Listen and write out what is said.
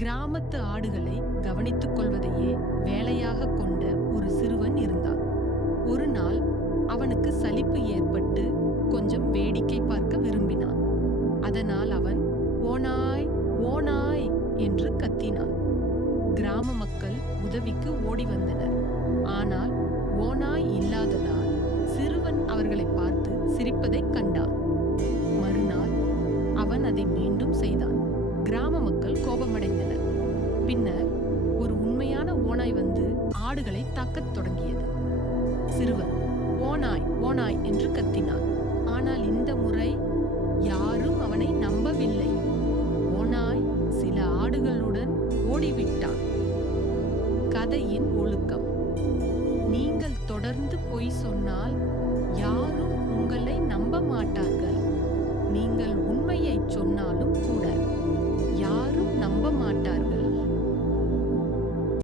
கிராமத்து ஆடுகளை கவனித்துக் கொள்வதையே வேலையாக கொண்ட ஒரு சிறுவன் இருந்தான். ஒரு நாள் அவனுக்கு சலிப்பு ஏற்பட்டு கொஞ்சம் வேடிக்கை பார்க்க விரும்பினான். அதனால் அவன் ஓநாய் ஓநாய் என்று கத்தினான். கிராம மக்கள் உதவிக்கு ஓடி வந்தனர். ஆனால் ஓநாய் இல்லாததால் சிறுவன் அவர்களை பார்த்து சிரிப்பதைக் கண்டான். மறுநாள் அவன் அதை மீண்டும் செய்தான். கிராம மக்கள் கோபமடைந்தனர். பின்னர் ஒரு உண்மையான ஓநாய் வந்து ஆடுகளை தாக்கத் தொடங்கியது. சிறுவன் ஓநாய் ஓநாய் என்று கத்தினான். ஆனால் இந்த முறை யாரும் அவனை நம்பவில்லை. ஓநாய் சில ஆடுகளுடன் ஓடிவிட்டான். கதையின் ஒழுக்கம்: நீங்கள் தொடர்ந்து பொய் சொன்னால் யாரும் உங்களை நம்ப மாட்டார்கள். நீங்கள் உண்மையை சொன்னாலும் கூட யாரும் நம்ப மாட்டார்கள்.